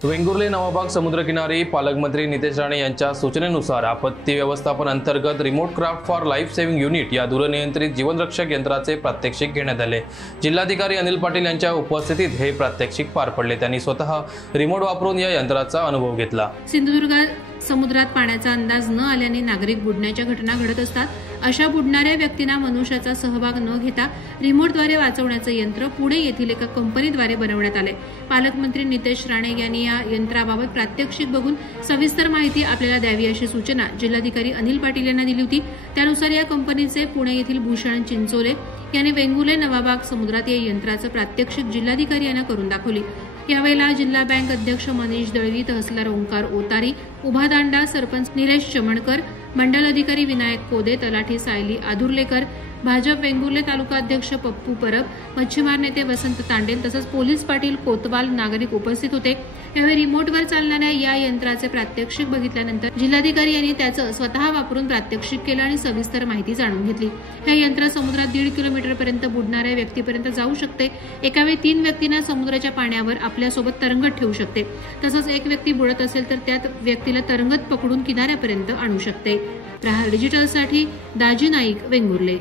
वेंगुर्ले नवाबाग समुद्रकिनारी पालकमंत्री नितेश राणे यांच्या सूचनेनुसार आपत्ती व्यवस्थापन अंतर्गत remote craft for life saving unit या दूरनियंत्रित जीवनरक्षक यंत्राचे प्रात्यक्षिक घेण्यात आले। जिल्हाधिकारी अनिल पाटील यांच्या उपस्थितीत हे प्रात्यक्षिक पार पडले। त्यांनी स्वतः रिमोट वापरून या यंत्राचा अनुभव घेतला। सिंधुदुर्ग समुद्रात पाण्याचा अंदाज न आल्याने नागरिक बुडण्याच्या घटना घडत असतात। अशा बुडणाऱ्या व्यक्तींना मनुष्याचा सहभाग न घेता रिमोटद्वारे वाचवण्याचे यंत्र पुणे येथील एका कंपनीद्वारे बनवण्यात आले। पालकमंत्री नितेश राणे यांनी या यंत्राबाबत प्रात्यक्षिक बघून सविस्तर माहिती आपल्याला द्यावी अशी सूचना जिल्हाधिकारी अनिल पाटील यांना दिली होती। त्यानुसार या कंपनीचे पुणे येथील भूषण चिंचोले यांनी वेंगुर्ले नवाबाग समुद्रात या यंत्राचे प्रात्यक्षिक जिल्हाधिकारी यांना करून दाखवले। यावेळेला जिल्हा बँक अध्यक्ष मनीष दळवी, तहसीलदार ओंकार ओतारी, उभादांडा सरपंच निलेश चमणकर, मंडल अधिकारी विनायक कोदे, तलाठी सायली आधुर्लेकर, भाजप वेंगुर्ले तालुका अध्यक्ष पप्पू परब, मच्छीमार नेते वसंत तांडेल तसंच पोलीस पाटील कोतवाल नागरिक उपस्थित होते। यावेळी रिमोटवर चालणाऱ्या या यंत्राचे प्रात्यक्षिक बघितल्यानंतर जिल्हाधिकारी यांनी त्याचं स्वतः वापरून प्रात्यक्षिक केलं आणि सविस्तर माहिती जाणून घेतली। हे यंत्र समुद्रात 1.5 किलोमीटरपर्यंत बुडणाऱ्या व्यक्तीपर्यंत जाऊ शकते। एकावेळी 3 व्यक्तींना समुद्राच्या पाण्यावर आपल्यासोबत तरंगत ठेवू शकते। तसंच एक व्यक्ती बुडत असेल तर त्यात व्यक्तीला तरंगत पकडून किनाऱ्यापर्यंत आणू शकते। प्रहार डिजिटलसाठी दाजी नाईक, वेंगुर्ले।